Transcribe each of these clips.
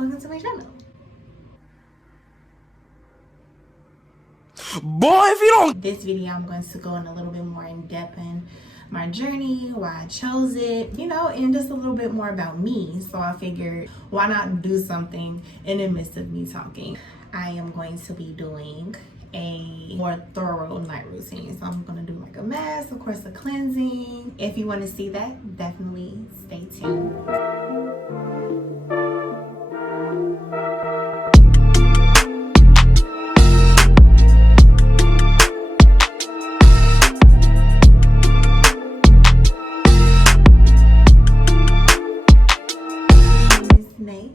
welcome to my channel. Boy, if you don't... This video, I'm going to go in a little bit more in depth in my journey, why I chose it, and just a little bit more about me. So I figured, why not do something in the midst of me talking? I am going to be doing a more thorough night routine. So I'm going to do like a mask, of course, a cleansing. If you want to see that, definitely stay tuned.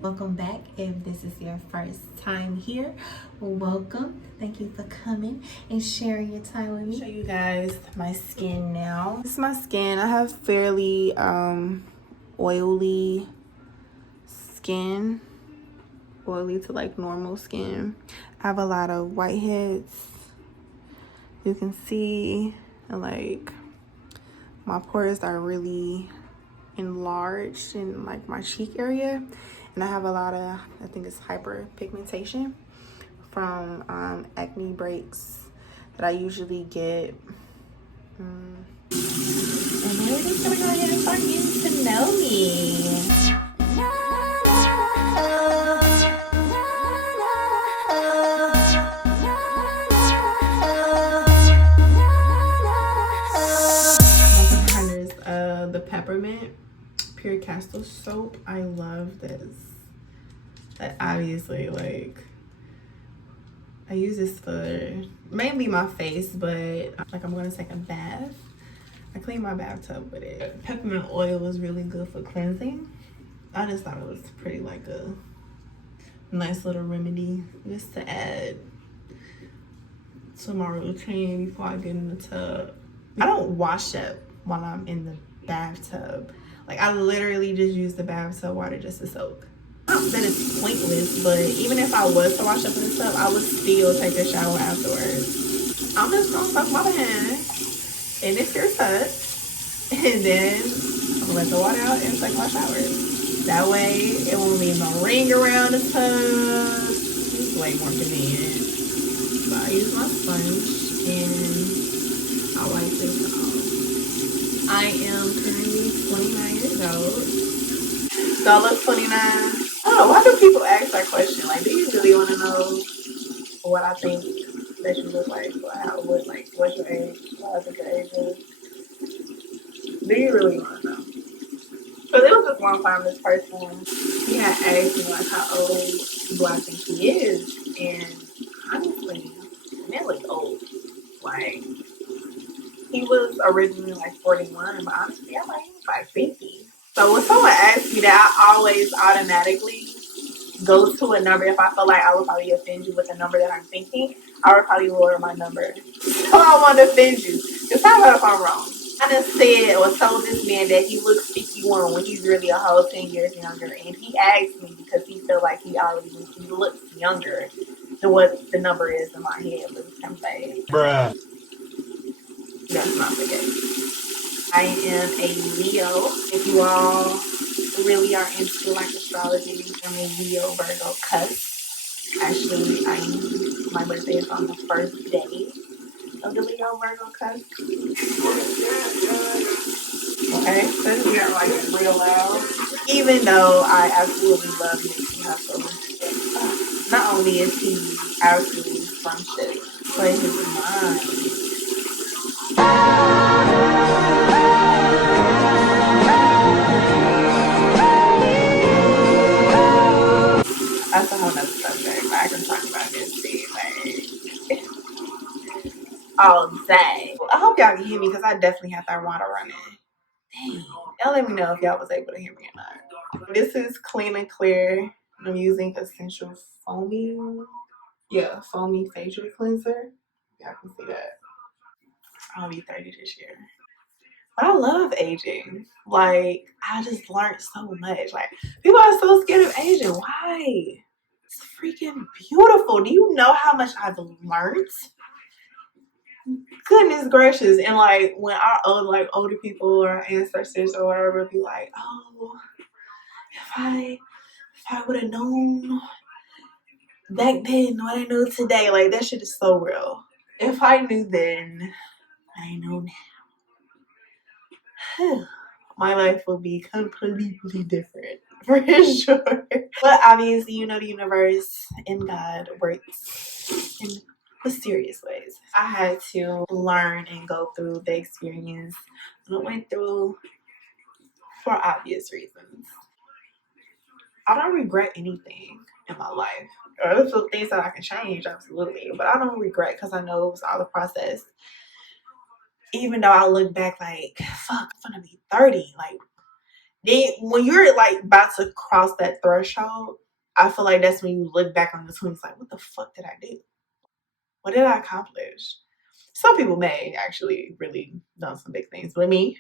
Welcome back. If this is your first time here, welcome. Thank you for coming and sharing your time with me. Show you guys my skin now. This is my skin. I have fairly oily skin, oily to like normal skin. I have a lot of whiteheads. You can see like my pores are really enlarged in like my cheek area, and I have a lot of, I think it's hyperpigmentation from acne breaks that I usually get. And now we're just gonna go ahead and start getting to know me. The peppermint pure castor soap. I love this. Obviously, like, I use this for mainly my face, but like I'm gonna take a bath. I clean my bathtub with it. Peppermint oil is really good for cleansing. I just thought it was pretty like a nice little remedy just to add to my routine before I get in the tub. I don't wash up while I'm in the bathtub. Like, I literally just use the bathtub water just to soak. Not that it's pointless, but even if I was to wash up in the tub, I would still take a shower afterwards. I'm just gonna soak my behind in this pure tub, and then I'm gonna let the water out and take my shower. That way, it won't leave no ring around the tub. It's way more convenient. So I use my sponge and I wipe this off. I am currently 29 years old. Do I look 29? Oh, why do people ask that question? Like, do you really want to know what I think that you look like, or how it look like, what's your age, what I think your age is? Do you really want to know? Because there was this one time, this person, he had asked me like how old do I think he is, and honestly, man looked old. Like, he was originally like 41, but honestly, I like he was like 50. So when someone asks me that, I always automatically go to a number. If I feel like I would probably offend you with a number that I'm thinking, I would probably lower my number. So I want to offend you. Just find out if I'm wrong. I just said or told this man that he looks 51 when he's really a whole 10 years younger. And he asked me because he felt like he looks younger than what the number is in my head. But it's kind of like, Bruh. That's not the case. I am a Leo. If you all really are into like astrology, I'm a Leo Virgo cusp. Actually, my birthday is on the first day of the Leo Virgo cusp. Okay, so we are like real loud. Even though I absolutely love Nipsey Hussle, not only is he absolutely scrumptious, but his mind. That's a whole nother subject. I can talk about this thing like all day. I hope y'all can hear me because I definitely have that water running. Dang. Y'all let me know if y'all was able to hear me or not. This is Clean and Clear. I'm using Essential Foamy. Yeah, Foamy Facial Cleanser. Y'all can see that. I'll be 30 this year. But I love aging. Like, I just learned so much. Like, people are so scared of aging. Why? It's freaking beautiful. Do you know how much I've learned? Goodness gracious. And like when our older people or ancestors or whatever be like, oh, if I I would have known back then what I know today, like that shit is so real. If I knew then, I know now. My life will be completely different for sure. But obviously, you know, the universe and God works in mysterious ways. I had to learn and go through the experience that I went through for obvious reasons. I don't regret anything in my life. There's some things that I can change, absolutely, but I don't regret because I know it was all a process. Even though I look back like, fuck, I'm gonna be 30. Like, then when you're like about to cross that threshold, I feel like that's when you look back on the 20s like, what the fuck did I do? What did I accomplish? Some people may actually really done some big things, but me,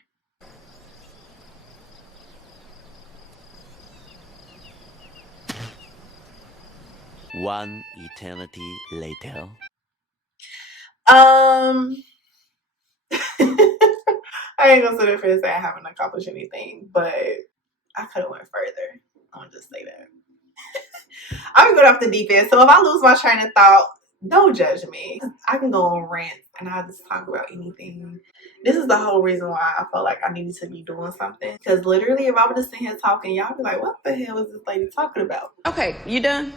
One eternity later. I ain't gonna sit there and say I haven't accomplished anything, but I could have went further. I'll just say that. I'm going off the deep end, so if I lose my train of thought, don't judge me. I can go on rants and I'll just talk about anything. This is the whole reason why I felt like I needed to be doing something. Because literally, if I would just sit here talking, y'all be like, what the hell is this lady talking about? Okay, you done?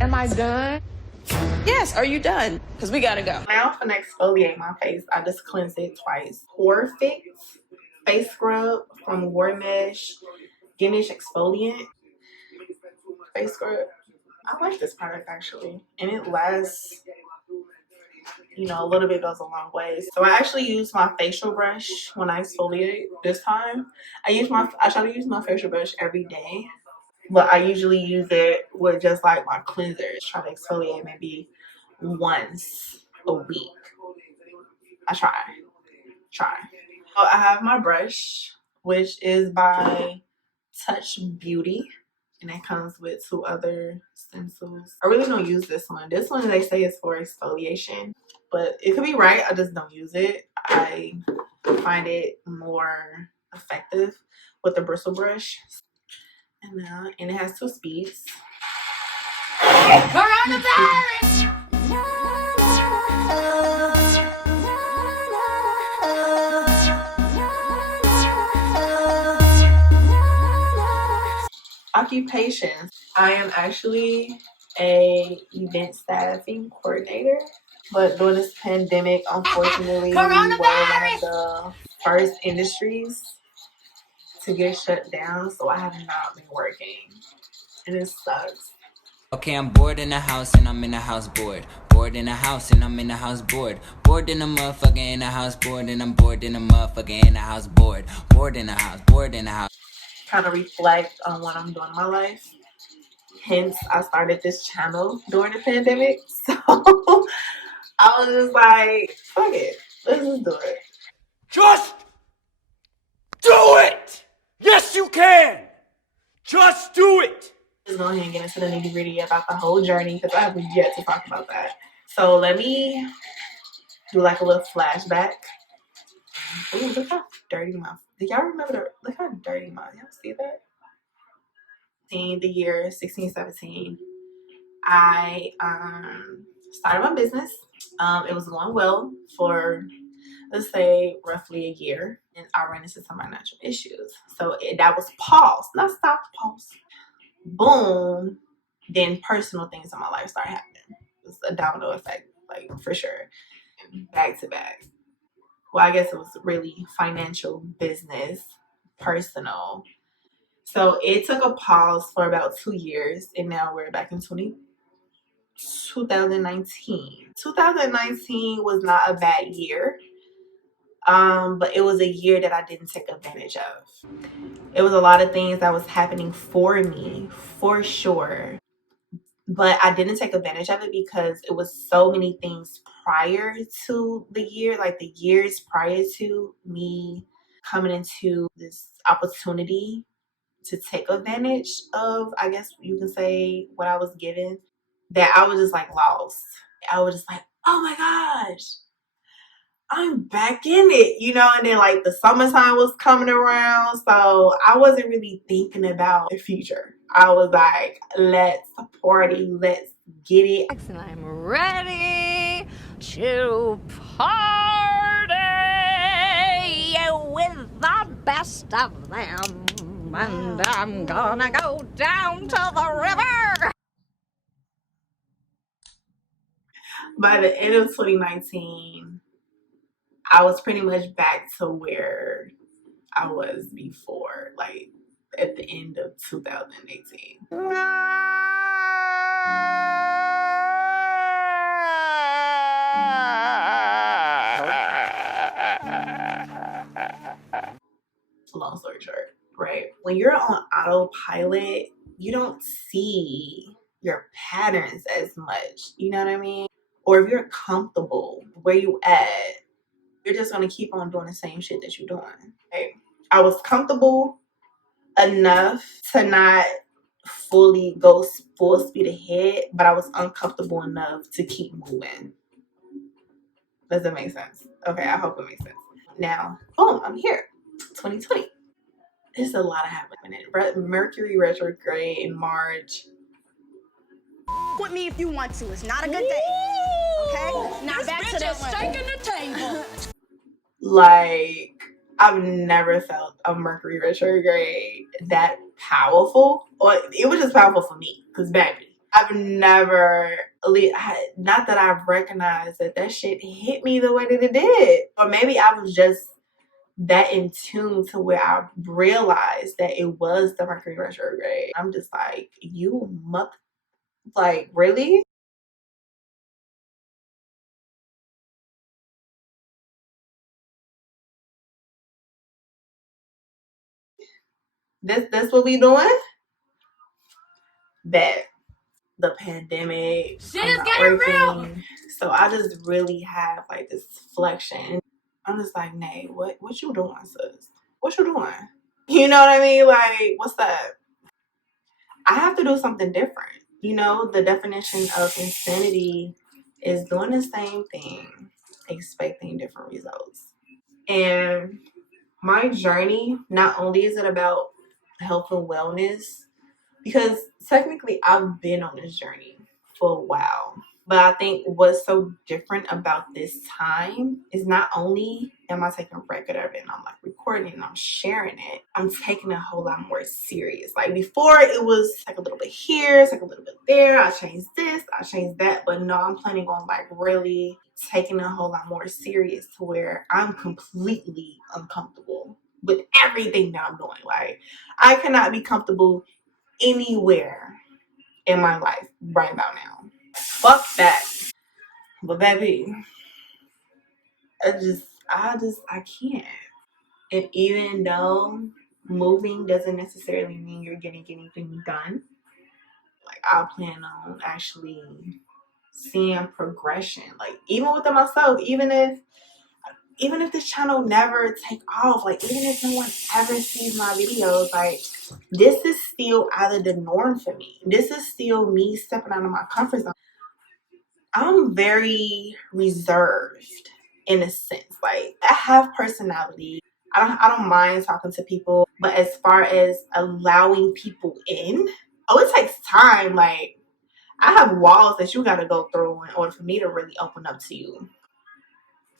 Am I done? Yes, are you done? Because we gotta go. Now I'm gonna exfoliate my face. I just cleanse it twice. Pore Fix face scrub from Warmesh Genish Exfoliant face scrub. I like this product actually, and it lasts. You know, a little bit goes a long way. So I actually use my facial brush when I exfoliate this time. I try to use my facial brush every day, but I usually use it with just like my cleansers. Try to exfoliate maybe once a week. I try. So I have my brush, which is by Touch Beauty, and it comes with 2 other stencils. I really don't use this one. This one they say is for exfoliation, but it could be right. I just don't use it. I find it more effective with the bristle brush. And it has 2 speeds. Coronavirus! Occupation. I am actually a event staffing coordinator, but during this pandemic, unfortunately, we were one of the first industries to get shut down, so I have not been working, and it sucks. Okay, I'm bored in the house and I'm in the house bored. Bored in the house and I'm in the house bored. Bored in the motherfucker in the house bored and I'm bored in the motherfucker in the house bored. Bored in the house, bored in the house. Kind of reflect on what I'm doing in my life. Hence, I started this channel during the pandemic, so I was just like, fuck it, let's just do it. Just do it! Yes, you can! Just do it! Just go ahead and get into the nitty gritty about the whole journey because I have yet to talk about that. So let me do like a little flashback. Ooh, look how dirty my. Do y'all remember look how dirty my. Y'all see that? In the year 16, 17, I started my business. It was going well for, let's say, roughly a year, and I ran into some financial issues. So that was paused, not stopped, paused. Boom. Then personal things in my life started happening. It was a domino effect, like for sure, back to back. Well, I guess it was really financial, business, personal. So it took a pause for about 2 years, and now we're back in 2019. 2019 was not a bad year, but it was a year that I didn't take advantage of. It was a lot of things that was happening for me, for sure, but I didn't take advantage of it because it was so many things prior to the year, like the years prior to me coming into this opportunity to take advantage of, I guess you can say, what I was given, that I was just like lost. I was just like, oh my gosh, I'm back in it, you know. And then like the summertime was coming around, so I wasn't really thinking about the future. I was like, let's party, let's get it. And I'm ready to party with the best of them. And I'm gonna go down to the river. By the end of 2019, I was pretty much back to where I was before, like at the end of 2018. Long story short, right? When you're on autopilot, you don't see your patterns as much, you know what I mean? Or if you're comfortable where you at, you're just gonna keep on doing the same shit that you're doing. Right? I was comfortable enough to not fully go full speed ahead, but I was uncomfortable enough to keep moving. Does that make sense? Okay, I hope it makes sense. Now, boom, I'm here. 2020. There's a lot of happening. Mercury retrograde in March. With me if you want to. It's not a good day. Okay? Now back to that one. Taking the table. Like, I've never felt a Mercury retrograde that powerful. Or it was just powerful for me, because baby, I've never, not that I've recognized that shit hit me the way that it did. Or maybe I was just that in tune to where I realized that it was the Mercury retrograde. I'm just like, like, really? This what we doing? That the pandemic, Shit I'm is not getting real. working, so I just really have like this flexion. I'm just like, Nay, what you doing, sis? What you doing? You know what I mean? Like, what's that? I have to do something different. You know, the definition of insanity is doing the same thing, expecting different results. And my journey, not only is it about health and wellness, because technically I've been on this journey for a while. But I think what's so different about this time is not only am I taking a record of it and I'm like recording it and I'm sharing it, I'm taking it a whole lot more serious. Like before, it was like a little bit here, it's like a little bit there. I changed this, I changed that. But no, I'm planning on like really taking it a whole lot more serious to where I'm completely uncomfortable with everything that I'm doing. Like I cannot be comfortable anywhere in my life right about now. Fuck that. But baby, I can't. And even though moving doesn't necessarily mean you're gonna get anything done, like I plan on actually seeing progression. Like even within myself, even if this channel never take off, like even if no one ever sees my videos, like this is still out of the norm for me. This is still me stepping out of my comfort zone. I'm very reserved in a sense. Like I have personality. I don't mind talking to people, but as far as allowing people in, oh, it takes time. Like I have walls that you gotta go through in order for me to really open up to you.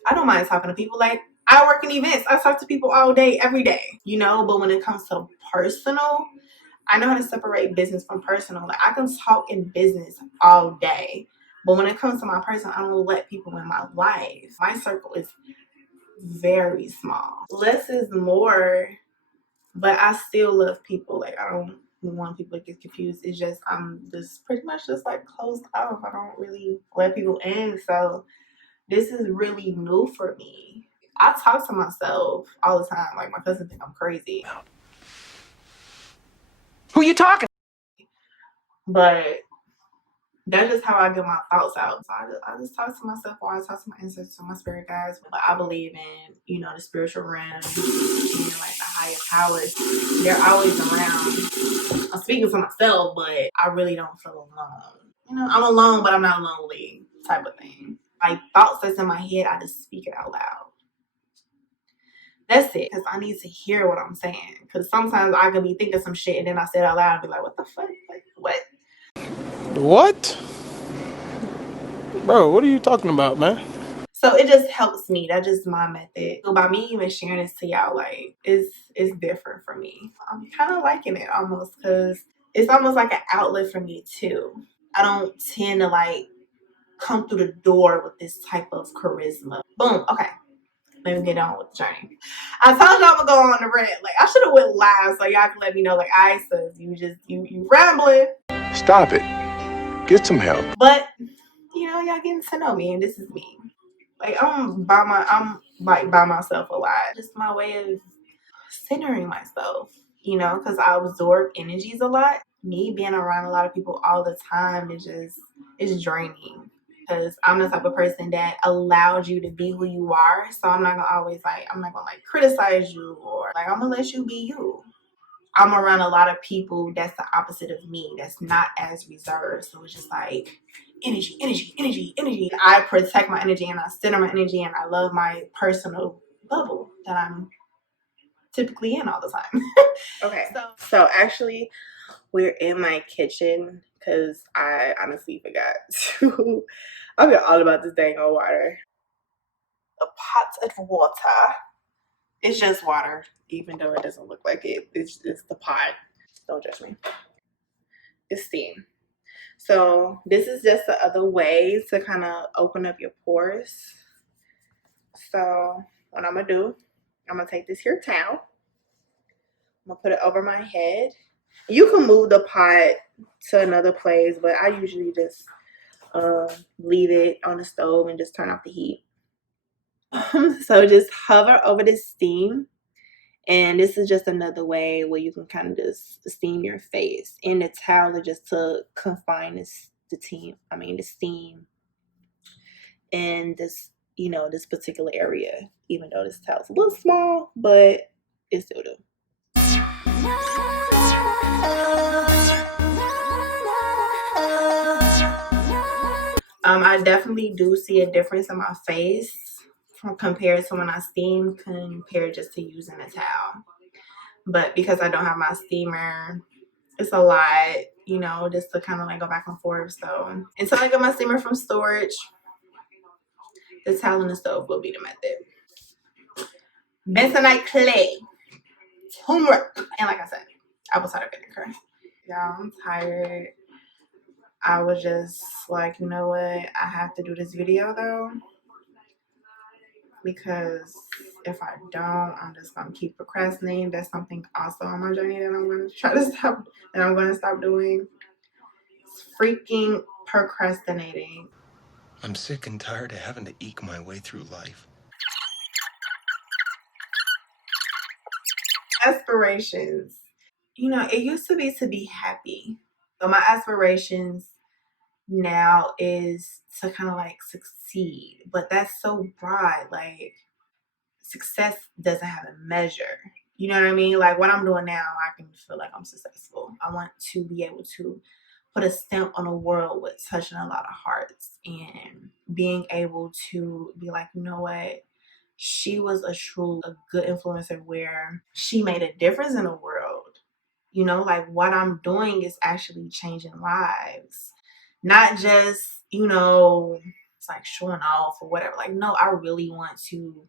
I don't mind talking to people. Like I work in events. I talk to people all day, every day, you know, but when it comes to personal, I know how to separate business from personal. Like I can talk in business all day, but when it comes to my personal, I don't let people in my life. My circle is very small. Less is more, but I still love people. Like I don't want people to get confused. It's just I'm just pretty much just like closed off. I don't really let people in. So this is really new for me. I talk to myself all the time. Like my cousin think I'm crazy. Who you talking? But that's just how I get my thoughts out. So I just talk to myself, or I talk to my ancestors, to my spirit guides. But I believe in, you know, the spiritual realm and like the higher powers. They're always around. I'm speaking to myself, but I really don't feel alone. You know, I'm alone, but I'm not lonely type of thing. Like thoughts that's in my head, I just speak it out loud. That's it. Because I need to hear what I'm saying. Because sometimes I could be thinking some shit and then I say it out loud and be like, what the fuck? Like, what? What? Bro, what are you talking about, man? So it just helps me. That's just my method. So by me even sharing this to y'all, like, it's different for me. I'm kind of liking it almost because it's almost like an outlet for me too. I don't tend to like come through the door with this type of charisma. Boom. Okay. Let me get on with the journey. I told y'all I'm gonna go on the rant. Like, I should have went live so y'all can let me know, like, I says you rambling. Stop it. Get some help. But you know, y'all getting to know me, and this is me. Like, I'm by myself a lot. Just my way of centering myself, you know, because I absorb energies a lot. Me being around a lot of people all the time is draining. Because I'm the type of person that allows you to be who you are. So I'm not gonna criticize you, or like, I'm gonna let you be you. I'm around a lot of people that's the opposite of me, that's not as reserved. So it's just like energy, energy, energy, energy. I protect my energy and I center my energy and I love my personal bubble that I'm typically in all the time. Okay, so actually we're in my kitchen because I honestly forgot to I forgot all about this dang old water. A pot of water. It's just water, even though it doesn't look like it. It's the pot. Don't judge me. It's steam. So this is just the other way to kind of open up your pores. So what I'm gonna do, I'm gonna take this here towel. I'm gonna put it over my head. You can move the pot to another place, but I usually just leave it on the stove and just turn off the heat. So just hover over the steam. And this is just another way where you can kind of just steam your face. And the towel is just to confine the steam in this, you know, this particular area. Even though this towel's a little small, but it still do. I definitely do see a difference in my face compared to when I steam compared just to using a towel. But because I don't have my steamer, it's a lot, you know, just to kind of like go back and forth. So until I get my steamer from storage, the towel in the stove will be the method. Bentonite clay, turmeric, and like I said, apple cider vinegar. Y'all, I'm tired. I was just like, you know what? I have to do this video though, because if I don't, I'm just gonna keep procrastinating. That's something also on my journey that I'm gonna try to stop. That I'm gonna stop doing. It's freaking procrastinating. I'm sick and tired of having to eke my way through life. Aspirations. You know, it used to be happy. So my aspirations now is to kind of like succeed, but that's so broad. Like, success doesn't have a measure. You know what I mean? Like, what I'm doing now, I can feel like I'm successful. I want to be able to put a stamp on a world with touching a lot of hearts and being able to be like, you know what? She was a good influencer where she made a difference in the world. You know, like, what I'm doing is actually changing lives. Not just, you know, it's like showing off or whatever. Like, no, I really want to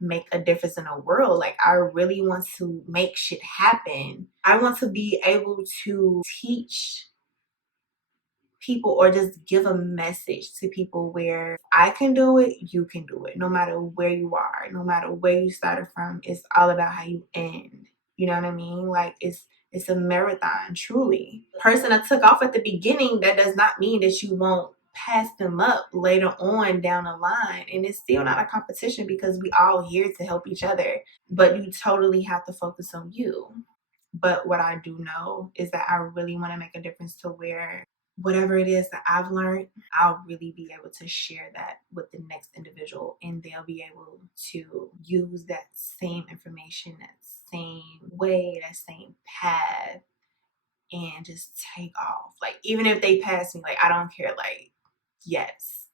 make a difference in the world. Like, I really want to make shit happen. I want to be able to teach people or just give a message to people where I can do it, you can do it. No matter where you are, no matter where you started from, it's all about how you end. You know what I mean? Like, it's a marathon, truly. The person that took off at the beginning, that does not mean that you won't pass them up later on down the line. And it's still not a competition because we all here to help each other. But you totally have to focus on you. But what I do know is that I really want to make a difference to where whatever it is that I've learned, I'll really be able to share that with the next individual, and they'll be able to use that same information, that same way, that same path, and just take off. Like, even if they pass me, like, I don't care. Like, yes,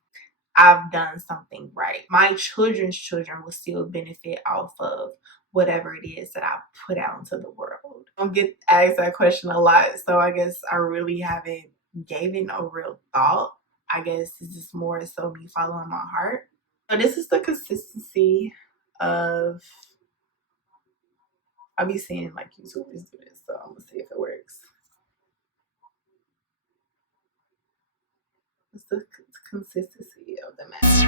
I've done something right. My children's children will still benefit off of whatever it is that I put out into the world. I don't get asked that question a lot, so I guess I really haven't gave it no real thought. I guess it's just more so me following my heart. So this is the consistency of, I'll be seeing like YouTubers do this, so I'm gonna see if it works. It's the consistency of the match.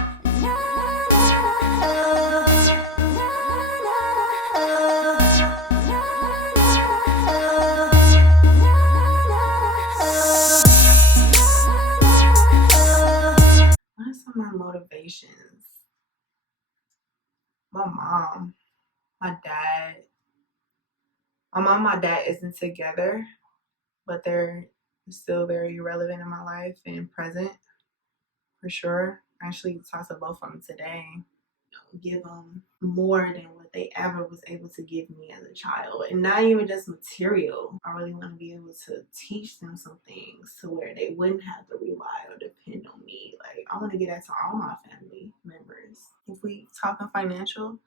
What are some of my motivations? My mom, my dad. My mom and my dad isn't together, but they're still very relevant in my life and present for sure. I actually talked to both of them today. Give them more than what they ever was able to give me as a child, and not even just material. I really want to be able to teach them some things to where they wouldn't have to rely or depend on me. Like, I want to get that to all my family members. If we talking financial,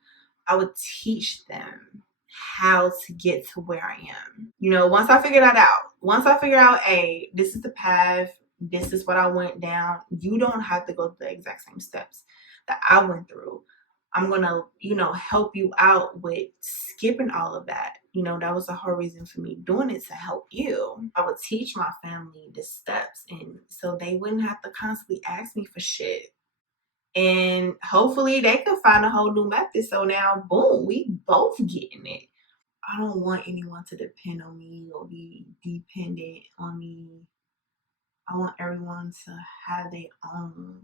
I would teach them how to get to where I am. You know, once I figure that out, hey, this is the path, this is what I went down, you don't have to go through the exact same steps that I went through. I'm gonna, you know, help you out with skipping all of that. You know, that was the whole reason for me doing it, to help you. I would teach my family the steps, and so they wouldn't have to constantly ask me for shit. And hopefully they could find a whole new method. So now, boom, we both getting it. I don't want anyone to depend on me or be dependent on me. I want everyone to have their own.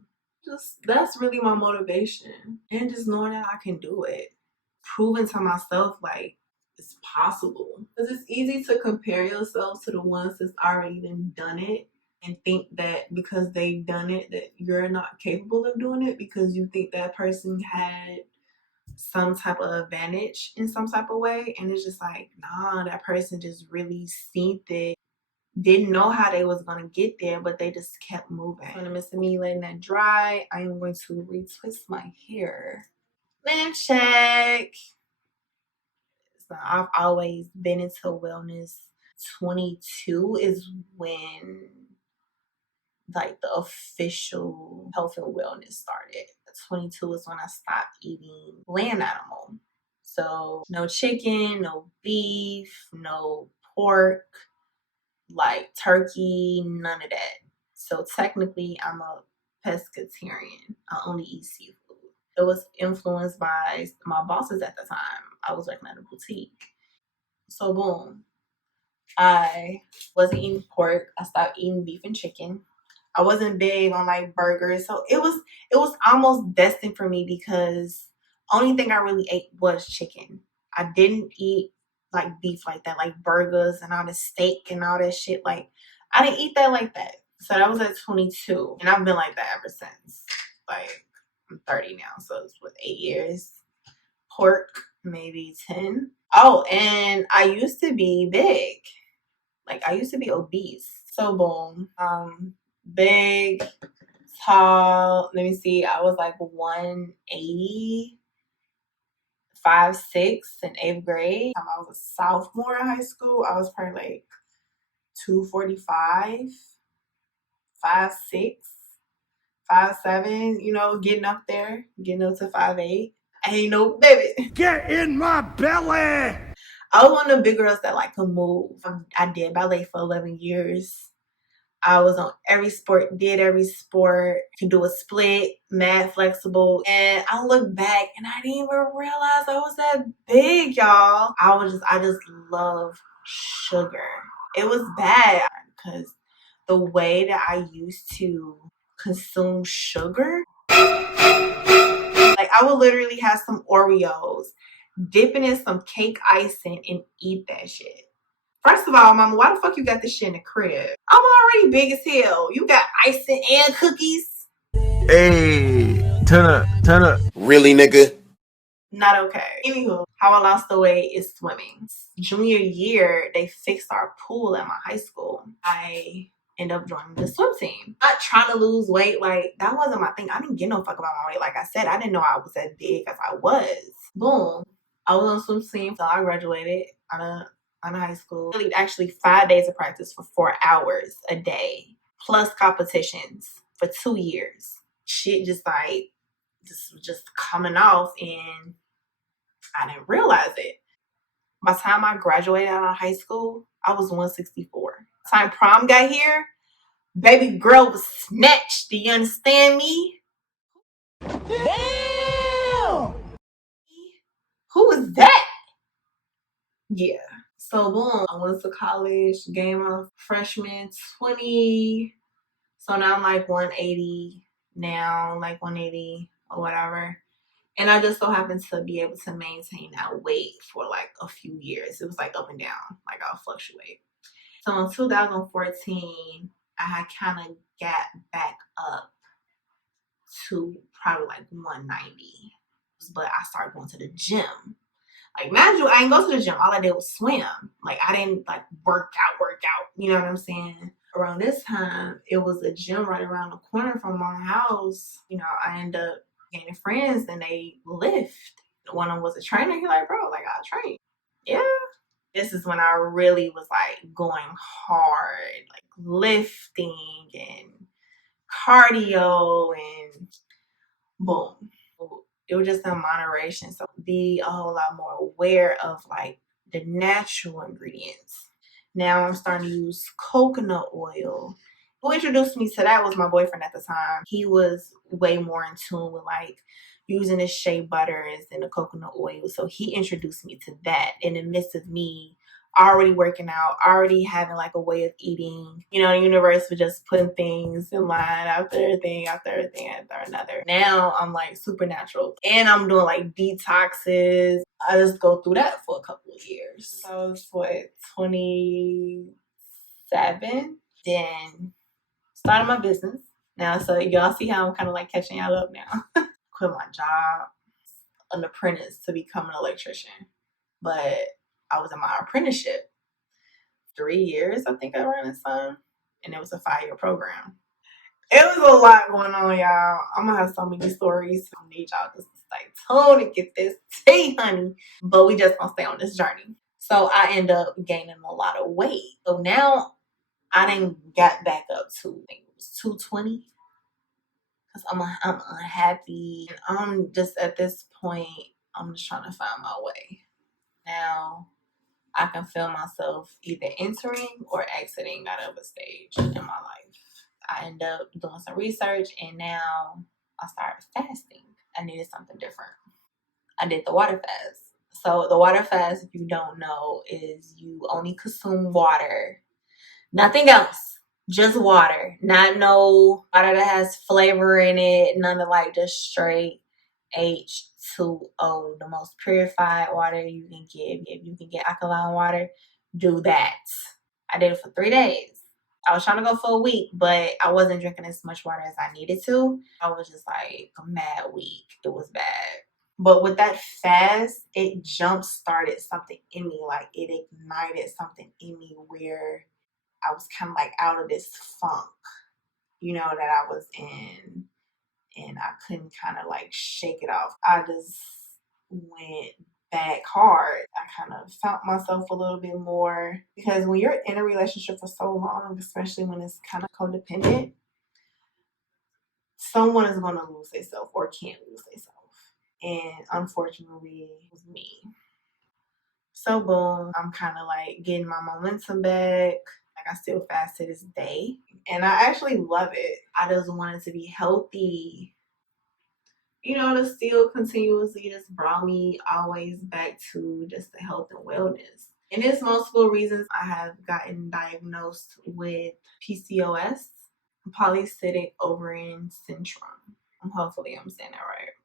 That's really my motivation. And just knowing that I can do it. Proving to myself like it's possible. Because it's easy to compare yourself to the ones that's already done it and think that because they've done it that you're not capable of doing it, because you think that person had some type of advantage in some type of way. And it's just like, nah, that person just really seen it, didn't know how they was gonna get there, but they just kept moving. In the midst of me letting that dry, I am going to retwist my hair. Linen check. So I've always been into wellness. 22 is when like the official health and wellness started. 22 is when I stopped eating land animal. So no chicken, no beef, no pork, like turkey, none of that. So technically I'm a pescatarian. I only eat seafood. It was influenced by my bosses at the time. I was working at a boutique. So boom, I wasn't eating pork. I stopped eating beef and chicken. I wasn't big on like burgers. So it was almost destined for me, because only thing I really ate was chicken. I didn't eat like beef like that, like burgers and all the steak and all that shit. Like, I didn't eat that like that. So that was at 22. And I've been like that ever since. Like, I'm 30 now, so it's with 8 years. Pork, maybe 10. Oh, and I used to be big. Like, I used to be obese. So boom. Big, tall. Let me see. I was like 180, 5'6" in 8th grade. I was a sophomore in high school. I was probably like 245, 5'6", 5'7", you know, getting up there, getting up to 5'8". Ain't no baby. Get in my belly! I was one of the big girls that like could move. I did ballet for 11 years. I was on every sport, did every sport, could do a split, mad flexible. And I look back and I didn't even realize I was that big, y'all. I just love sugar. It was bad because the way that I used to consume sugar, like I would literally have some Oreos, dip it in some cake icing and eat that shit. First of all, mama, why the fuck you got this shit in the crib? I'm already big as hell. You got icing and cookies? Hey, turn up. Really, nigga? Not okay. Anywho, how I lost the weight is swimming. Junior year, they fixed our pool at my high school. I ended up joining the swim team. Not trying to lose weight, like that wasn't my thing. I didn't give no fuck about my weight. Like I said, I didn't know I was as big as I was. Boom. I was on swim team, so I graduated out of high school. Actually 5 days of practice for 4 hours a day, plus competitions for 2 years. Shit just like, this was just coming off and I didn't realize it. By the time I graduated out of high school, I was 164. By the time prom got here, baby girl was snatched. Do you understand me? Damn! Who was that? Yeah. So boom, I went to college, game of freshman 20. So now I'm like 180 now, like 180 or whatever. And I just so happened to be able to maintain that weight for like a few years. It was like up and down, like I'll fluctuate. So in 2014, I had kind of got back up to probably like 190. But I started going to the gym. Like, mind you, I didn't go to the gym. All I did was swim. Like, I didn't like work out. You know what I'm saying? Around this time, it was a gym right around the corner from my house. You know, I ended up gaining friends and they lift. One of them was a trainer. He like, bro, like, I train. Yeah. This is when I really was like going hard, like lifting and cardio and boom. It was just in moderation. So be a whole lot more aware of like the natural ingredients. Now I'm starting to use coconut oil. Who introduced me to that was my boyfriend at the time. He was way more in tune with like using the shea butters and the coconut oil. So he introduced me to that in the midst of me already working out, already having like a way of eating. You know, the universe was just putting things in line after thing after thing after another. Now I'm like supernatural and I'm doing like detoxes. I just go through that for a couple of years. So I was what, 27? Then started my business. Now, so y'all see how I'm kind of like catching y'all up now. Quit my job, an apprentice to become an electrician. But I was in my apprenticeship 3 years, I think I ran this time. And it was a 5-year program. It was a lot going on, y'all. I'm gonna have so many stories. I need y'all to stay tuned and get this tea, honey. But we just gonna stay on this journey. So I end up gaining a lot of weight. So now I didn't got back up to, I think it was 220. Because I'm unhappy. I'm just at this point, I'm just trying to find my way. Now I can feel myself either entering or exiting out of a stage in my life. I end up doing some research and now I started fasting. I needed something different. I did the water fast. So the water fast, if you don't know, is you only consume water, nothing else, just water. Not no water that has flavor in it, none of like just straight H2O, the most purified water you can get. If you can get alkaline water, do that. I did it for 3 days. I was trying to go for a week, but I wasn't drinking as much water as I needed to. I was just like mad weak. It was bad. But with that fast, it jump-started something in me. Like it ignited something in me where I was kind of like out of this funk, you know, that I was in. And I couldn't kind of like shake it off. I just went back hard. I kind of found myself a little bit more because when you're in a relationship for so long, especially when it's kind of codependent, someone is going to lose themselves or can't lose themselves. And unfortunately, it was me. So boom, I'm kind of like getting my momentum back. Like I still fast to this day. And I actually love it. I just wanted to be healthy. You know, to still continuously just brought me always back to just the health and wellness. And there's multiple reasons I have gotten diagnosed with PCOS, polycystic ovarian syndrome. Hopefully I'm saying that right.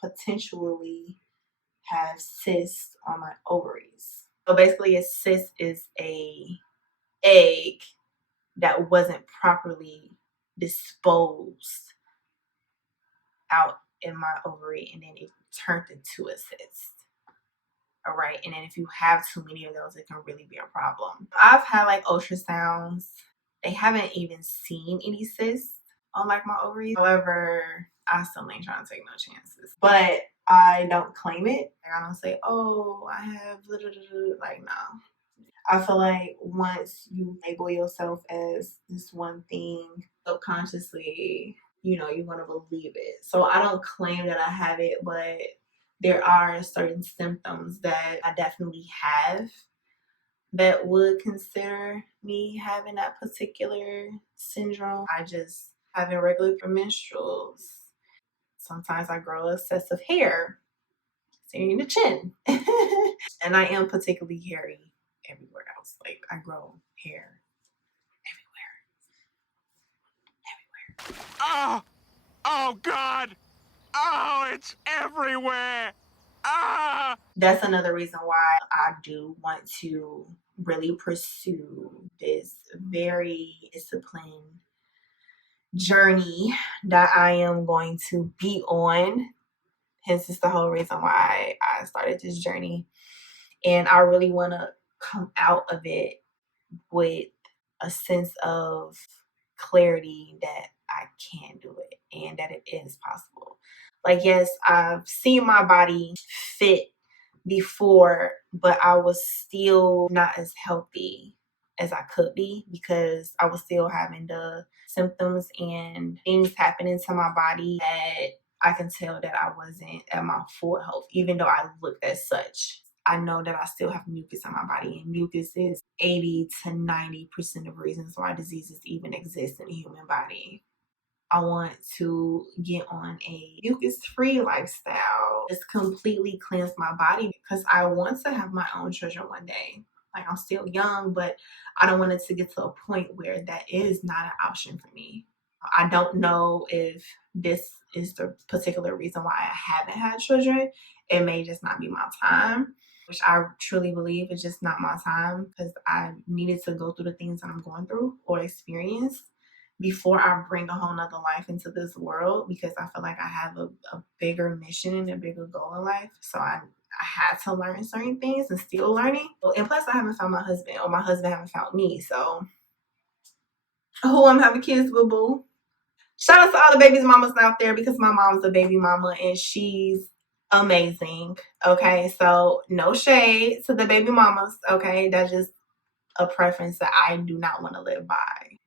Potentially have cysts on my ovaries. So basically a cyst is a egg that wasn't properly disposed out in my ovary and then it turned into a cyst. All right. And then if you have too many of those, it can really be a problem. I've had like ultrasounds. They haven't even seen any cysts on like my ovaries. However, I still ain't trying to take no chances. But I don't claim it. I don't say, oh, I have like, no. I feel like once you label yourself as this one thing, subconsciously, you're going to believe it. So I don't claim that I have it, but there are certain symptoms that I definitely have that would consider me having that particular syndrome. I just have irregular menstruals. Sometimes I grow excessive hair, seeing the chin. And I am particularly hairy everywhere else. Like, I grow hair everywhere. Oh! Oh, God! Oh, it's everywhere! Ah! That's another reason why I do want to really pursue this very disciplined journey that I am going to be on. Hence is the whole reason why I started this journey. And I really want to come out of it with a sense of clarity that I can do it and that it is possible. Like, yes, I've seen my body fit before, but I was still not as healthy as I could be because I was still having the symptoms and things happening to my body that I can tell that I wasn't at my full health, even though I looked as such. I know that I still have mucus in my body, and mucus is 80 to 90% of reasons why diseases even exist in the human body. I want to get on a mucus-free lifestyle, just completely cleanse my body because I want to have my own children one day. Like, I'm still young, but I don't want it to get to a point where that is not an option for me. I don't know if this is the particular reason why I haven't had children. It may just not be my time, which I truly believe is just not my time because I needed to go through the things that I'm going through or experience before I bring a whole nother life into this world, because I feel like I have a bigger mission and a bigger goal in life. So I had to learn certain things and still learning. And plus I haven't found my husband, or my husband haven't found me. So who I'm having kids with, boo. Shout out to all the babies mamas out there, because my mom's a baby mama and she's amazing. Okay, so no shade to the baby mamas. Okay, that's just a preference that I do not want to live by.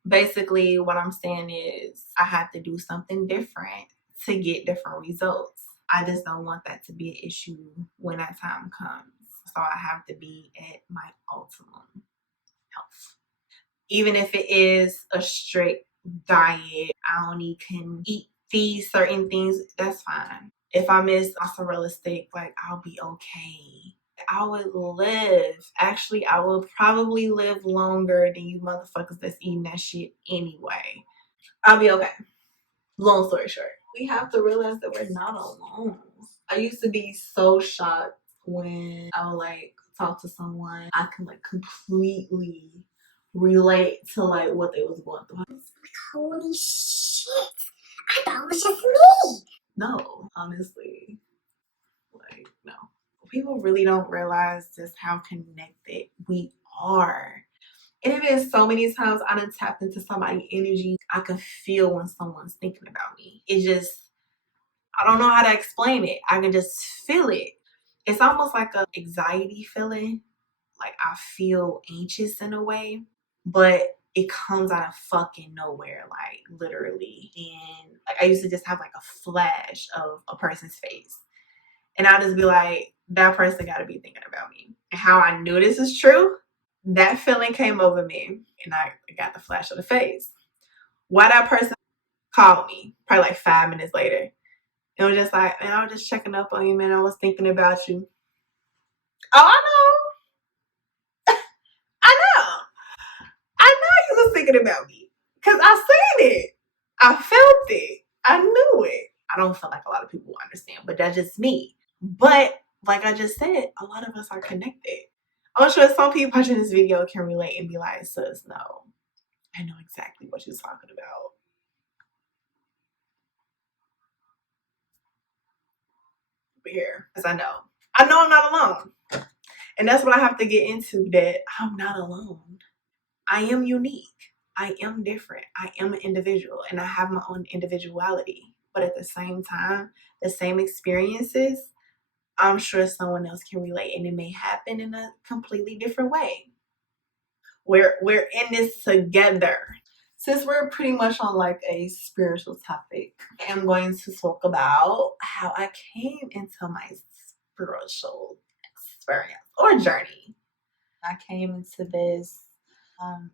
Basically, what I'm saying is I have to do something different to get different results. I just don't want that to be an issue when that time comes. So I have to be at my optimum health. Even if it is a strict diet, I only can eat these certain things, that's fine. If I miss mozzarella stick, like, I'll be okay. I would live. Actually, I will probably live longer than you motherfuckers that's eating that shit anyway. I'll be okay. Long story short, we have to realize that we're not alone. I used to be so shocked when I would like talk to someone I can like completely relate to like what they was going through. Holy shit! I thought it was just me. No, honestly, like, no. People really don't realize just how connected we are. And it been so many times I done tapped into somebody's energy. I can feel when someone's thinking about me. It just, I don't know how to explain it. I can just feel it. It's almost like an anxiety feeling. Like, I feel anxious in a way, but it comes out of fucking nowhere, like literally. And like, I used to just have like a flash of a person's face. And I'll just be like, that person got to be thinking about me. And how I knew this is true, that feeling came over me and I got the flash of the face. Why that person called me probably like 5 minutes later. It was just like, man, I was just checking up on you, man. I was thinking about you. Oh, I know. I know you was thinking about me because I seen it. I felt it. I knew it. I don't feel like a lot of people understand, but that's just me. But like I just said, a lot of us are connected. I'm sure some people watching this video can relate and be like, sis, no, I know exactly what you're talking about. Over here, because I know I'm not alone. And that's what I have to get into, that I'm not alone. I am unique. I am different. I am an individual and I have my own individuality. But at the same time, the same experiences I'm sure someone else can relate, and it may happen in a completely different way. We're in this together. Since we're pretty much on like a spiritual topic, I am going to talk about how I came into my spiritual experience or journey. I came into this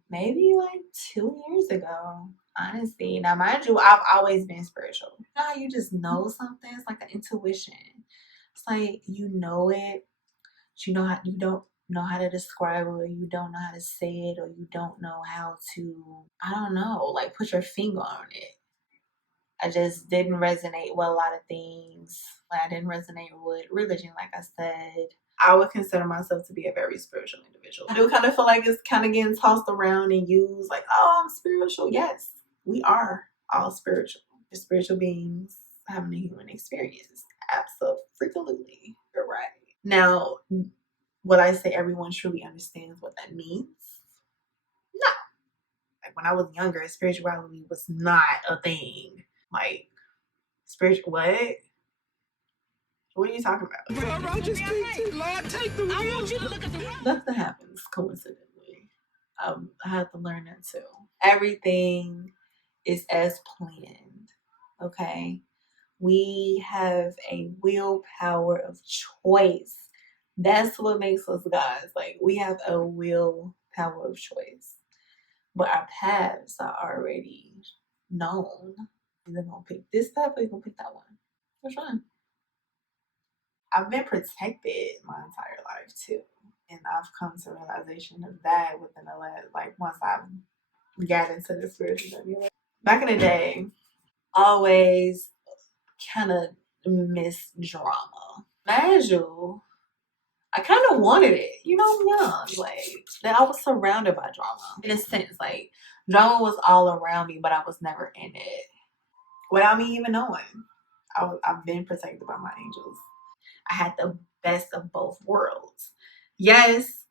maybe like 2 years ago, honestly. Now, mind you, I've always been spiritual. You know how you just know something? It's like an intuition. It's like you know it, but you don't know how to describe it, or you don't know how to say it, or you don't know how to, I don't know, like put your finger on it. I just didn't resonate with a lot of things. Like I didn't resonate with religion, like I said. I would consider myself to be a very spiritual individual. I do kind of feel like it's kind of getting tossed around and used like, oh, I'm spiritual. Yes, we are all spiritual. We're spiritual beings having a human experience. Absolutely. You're right. Now, would I say everyone truly understands what that means? No. Like when I was younger, spirituality was not a thing. Like, spiritual, what? What are you talking about? Nothing happens coincidentally. I had to learn that too. Everything is as planned. Okay? We have a willpower of choice. That's what makes us gods. Like we have a willpower of choice. But our paths are already known. You're gonna pick this path or you're gonna pick that one. Which one? I've been protected my entire life too. And I've come to realization of that within the last, like once I've got into the spiritual journey. Back in the day, always kind of miss drama. As you, I kind of wanted it. You know, I'm young. Like, that I was surrounded by drama. In a sense, like, drama was all around me, but I was never in it. Without me even knowing. I've been protected by my angels. I had the best of both worlds. Yes,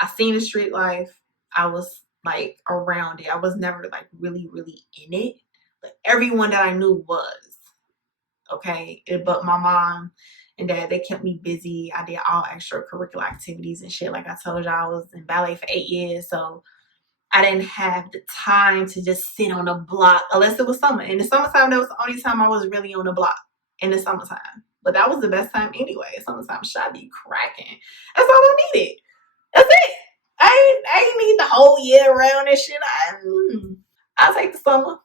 I seen the street life. I was like around it. I was never like really, really in it. But everyone that I knew was. Okay. But my mom and dad, they kept me busy. I did all extracurricular activities and shit. Like I told you, I was in ballet for 8 years. So I didn't have the time to just sit on a block unless it was summer. In the summertime, that was the only time I was really on the block in the summertime. But that was the best time anyway. Summertime should be cracking. That's all I needed. That's it. I ain't need the whole year round and shit. I'll take the summer.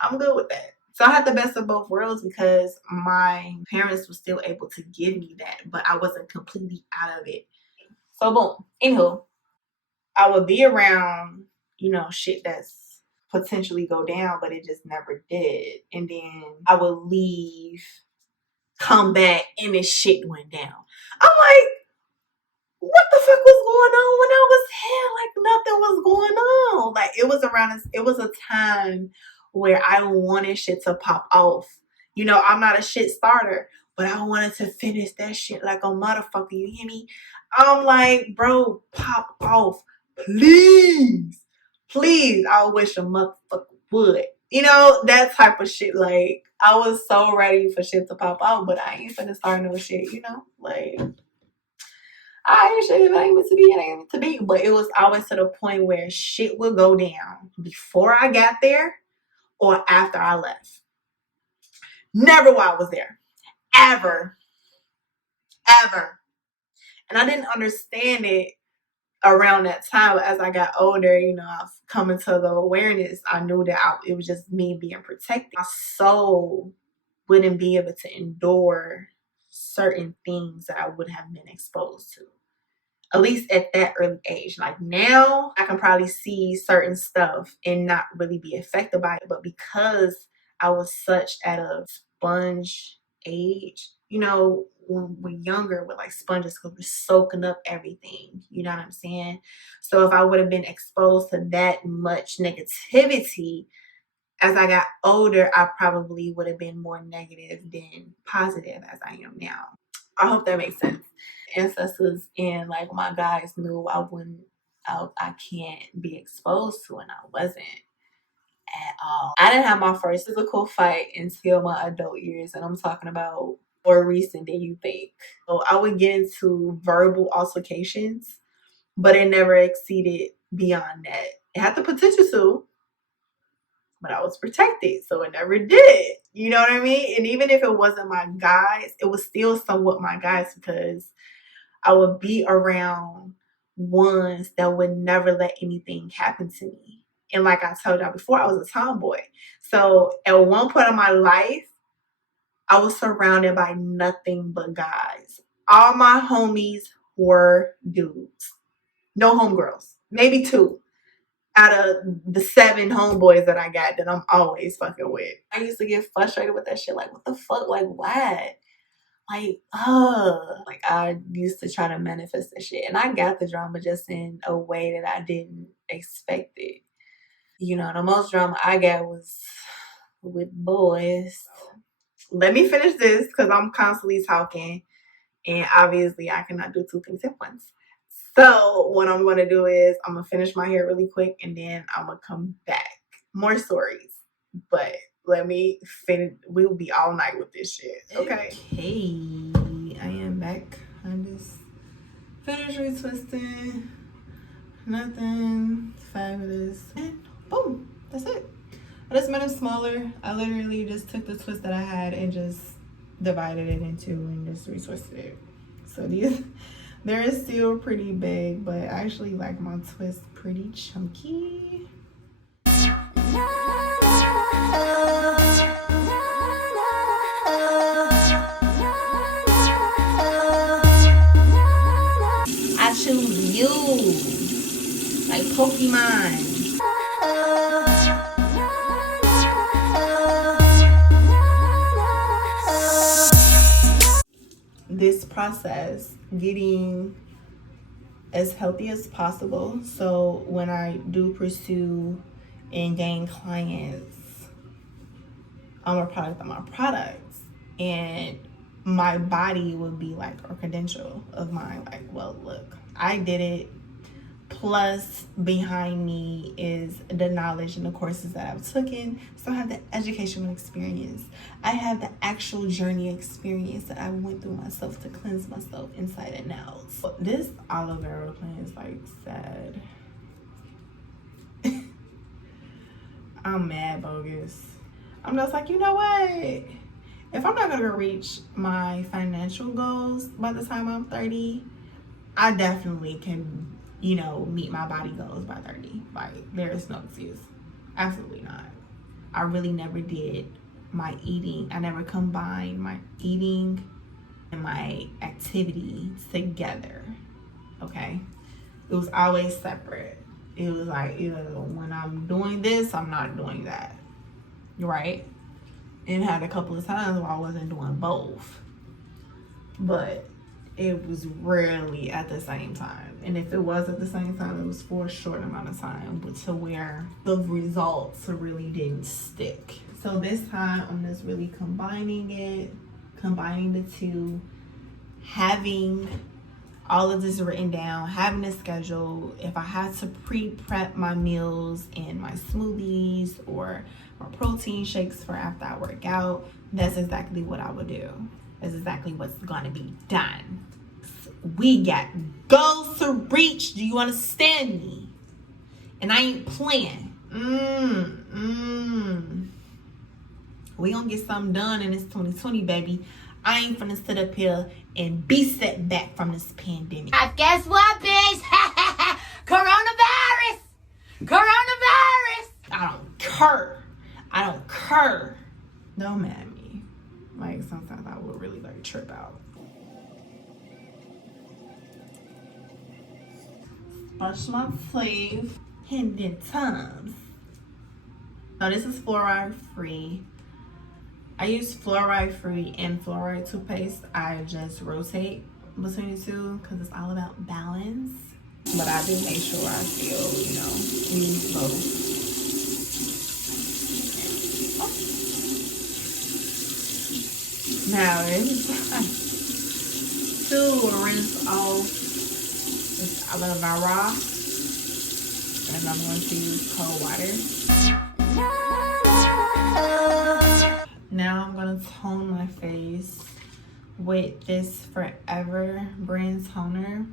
I'm good with that. So I had the best of both worlds because my parents were still able to give me that, but I wasn't completely out of it. So boom. Anywho, I would be around, shit that's potentially go down, but it just never did. And then I would leave, come back, and this shit went down. I'm like, what the fuck was going on when I was here? Like nothing was going on. Like it was a time where I wanted shit to pop off. I'm not a shit starter, but I wanted to finish that shit like a motherfucker. You hear me? I'm like, bro, pop off. Please. Please. I wish a motherfucker would. That type of shit. Like, I was so ready for shit to pop off, but I ain't finna start no shit, Like, I ain't shit. It ain't meant to be. It ain't meant to be. But it was always to the point where shit would go down before I got there or after I left. Never while I was there. Ever. Ever. And I didn't understand it around that time. As I got older, I've come into the awareness. I knew that it was just me being protected. My soul wouldn't be able to endure certain things that I would have been exposed to. At least at that early age. Like now, I can probably see certain stuff and not really be affected by it. But because I was such at a sponge age, when we're younger, we're like sponges because we're soaking up everything. You know what I'm saying? So if I would have been exposed to that much negativity, as I got older, I probably would have been more negative than positive as I am now. I hope that makes sense. Ancestors and like my guys knew I can't be exposed to, and I wasn't at all. I didn't have my first physical fight until my adult years, and I'm talking about more recent than you think. So I would get into verbal altercations, but it never exceeded beyond that. It had the potential to, but I was protected, so it never did. You know what I mean? And even if it wasn't my guys, it was still somewhat my guys because I would be around ones that would never let anything happen to me. And like I told y'all before, I was a tomboy. So at one point in my life, I was surrounded by nothing but guys. All my homies were dudes. No homegirls. Maybe 2 out of the 7 homeboys that I got that I'm always fucking with. I used to get frustrated with that shit. Like, what the fuck? Like, what? Like, like I used to try to manifest that shit. And I got the drama just in a way that I didn't expect it. You know, the most drama I got was with boys. Let me finish this because I'm constantly talking. And obviously I cannot do 2 things at once. So what I'm going to do is I'm going to finish my hair really quick and then I'm going to come back. More stories. But let me finish. We'll be all night with this shit. Okay. Okay. I am back. I just finished retwisting. Nothing fabulous. And boom. That's it. I just made them smaller. I literally just took the twist that I had and just divided it in 2 and just retwisted it. So these, they're still pretty big, but I actually like my twist pretty chunky. I choose you, like Pokemon. This process, getting as healthy as possible, so when I do pursue and gain clients, I'm a product of my products, and my body would be like a credential of mine. Like, well, look, I did it. Plus, behind me is the knowledge and the courses that I've taken. So I have the educational experience. I have the actual journey experience that I went through myself to cleanse myself inside and out. So this aloe vera plant is like sad. I'm mad bogus. I'm just like, you know what? If I'm not gonna reach my financial goals by the time I'm 30, I definitely can, you know, meet my body goals by 30. Like, there is no excuse. Absolutely not. I really never did my eating. I never combined my eating and my activity together. Okay? It was always separate. It was like, either when I'm doing this, I'm not doing that. Right? And had a couple of times where I wasn't doing both. But it was rarely at the same time. And if it was at the same time, it was for a short amount of time, but to where the results really didn't stick. So this time I'm just really combining the 2, having all of this written down, having a schedule. If I had to pre-prep my meals and my smoothies or my protein shakes for after I work out, that's exactly what I would do. That's exactly what's gonna be done. We got goals to reach. Do you understand me? And I ain't playing. We gonna get something done in this 2020, baby. I ain't finna sit up here and be set back from this pandemic. Guess what, bitch? Coronavirus! Coronavirus! I don't care. I don't care. Don't mad at me. Like, sometimes I will really like trip out. Brush my sleeve. Hidden times. Now this is fluoride free. I use fluoride free and fluoride toothpaste. I just rotate between the 2 because it's all about balance. But I do make sure I still, you know, use both. Now it's time to rinse off this aloe vera, and I'm going to use cold water. Now I'm going to tone my face with this Forever brand toner.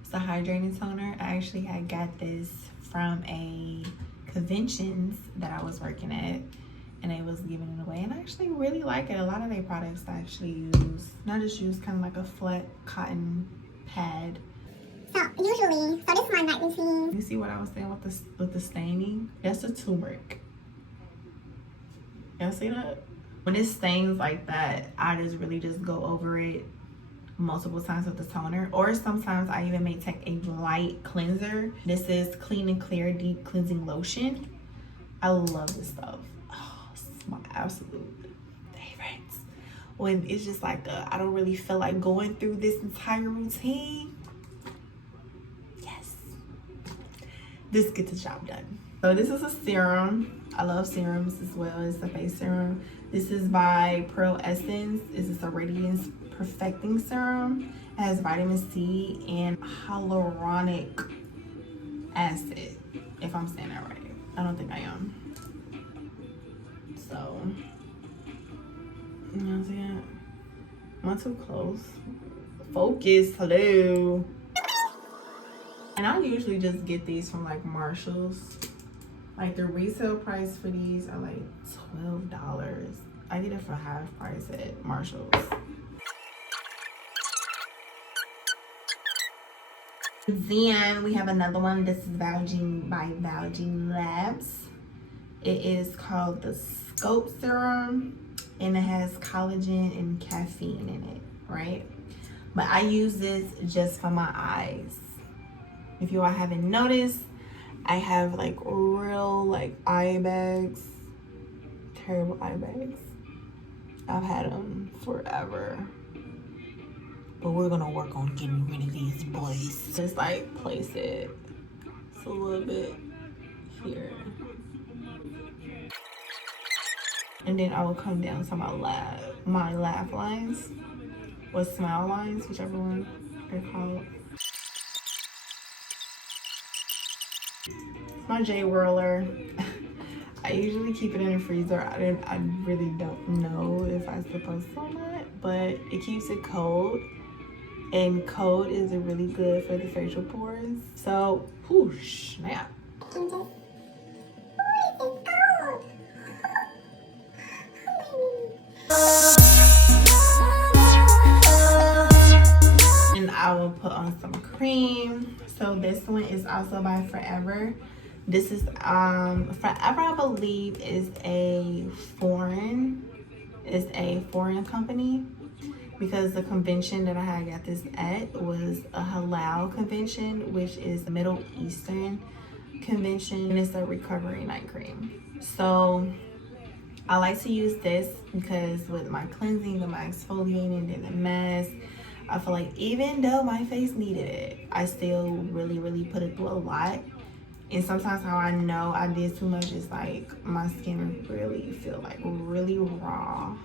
It's a hydrating toner. I actually had got this from a conventions that I was working at, and they was giving it away, and I actually really like it. A lot of their products I actually use. And I just use kind of like a flat cotton pad. So usually, so this is my night routine. You see what I was saying with the staining? That's the turmeric. Y'all see that? When it stains like that, I just really just go over it multiple times with the toner, or sometimes I even may take a light cleanser. This is Clean and Clear Deep Cleansing Lotion. I love this stuff. Oh, it's my absolute favorites. When it's just like I don't really feel like going through this entire routine. Yes, this gets the job done. So this is a serum. I love serums as well as a face serum. This is by Pearl Essence. This is a Radiance Perfecting Serum. It has vitamin C and hyaluronic acid, if I'm saying that right. I don't think I am. So, you know what I'm saying? Am I too close? Focus, hello. And I usually just get these from like Marshall's. Like the retail price for these are like $12. I get it for half price at Marshall's. Then we have another one. This is Valgene by Valgene Labs. It is called the Scope Serum, and it has collagen and caffeine in it, right? But I use this just for my eyes. If you all haven't noticed, I have like real like eye bags, terrible eye bags. I've had them forever. But we're gonna work on getting rid of these boys. Just like place it just a little bit here. And then I will come down to my laugh lines or smile lines, whichever one they're called. My J Whirler. I usually keep it in the freezer. I really don't know if I'm supposed to or not, but it keeps it cold. And cold is really good for the facial pores. So, whoosh, snap. And I will put on some cream. So this one is also by Forever. This is Forever, I believe, is a foreign company, because the convention that I had got this at was a halal convention, which is a Middle Eastern convention, and it's a recovery night cream. So I like to use this because with my cleansing and my exfoliating and the mask, I feel like even though my face needed it, I still really put it through a lot. And sometimes how I know I did too much is like my skin really feel like really raw.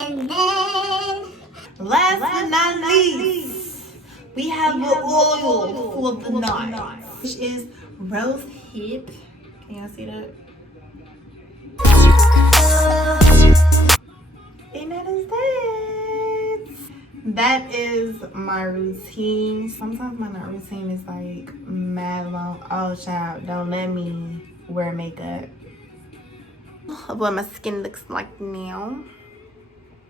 And then, last but not least, we have the oil for the night, which is rose hip. Can y'all see that? And that is that. That is my routine. Sometimes my night routine is like mad long. Oh child, don't let me wear makeup. What my skin looks like now.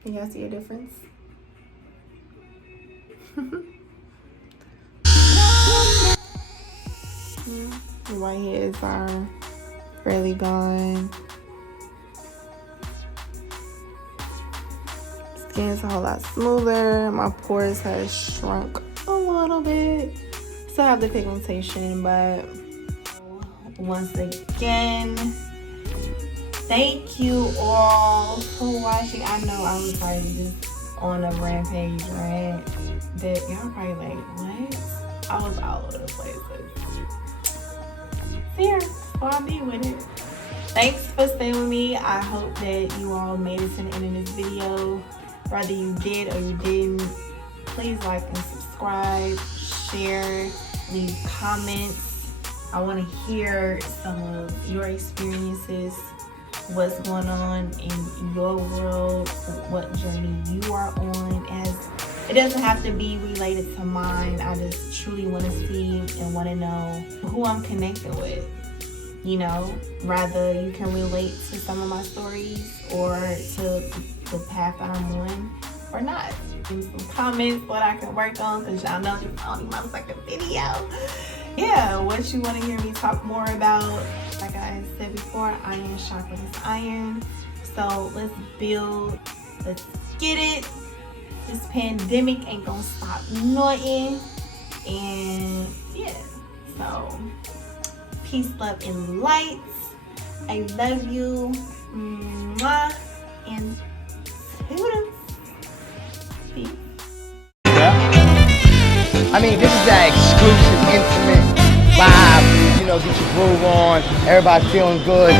Can y'all see a difference? The white hairs are fairly gone. Skin's a whole lot smoother. My pores have shrunk a little bit. Still have the pigmentation, but once again, thank you all for watching. I know I was probably just on a rampage, right? That y'all probably like, what? I was all over the place. Here, I'll be with it. Thanks for staying with me. I hope that you all made it to the end of this video. Whether you did or you didn't, please like and subscribe, share, leave comments. I want to hear some of your experiences what's going on in your world, what journey you are on. It doesn't have to be related to mine. I just truly want to see and want to know who I'm connected with. You know, rather you can relate to some of my stories or to the path that I'm on or not. Give some comments what I can work on, because y'all know this is only my second video. Yeah, what you want to hear me talk more about. Like I said before, iron sharpens iron. So let's build, let's get it. This pandemic ain't gonna stop nothing. And yeah, so peace, love, and light. I love you. Mwah. And toodles. Peace. I mean, this is that exclusive, intimate vibe. You know, get your groove on. Everybody feeling good.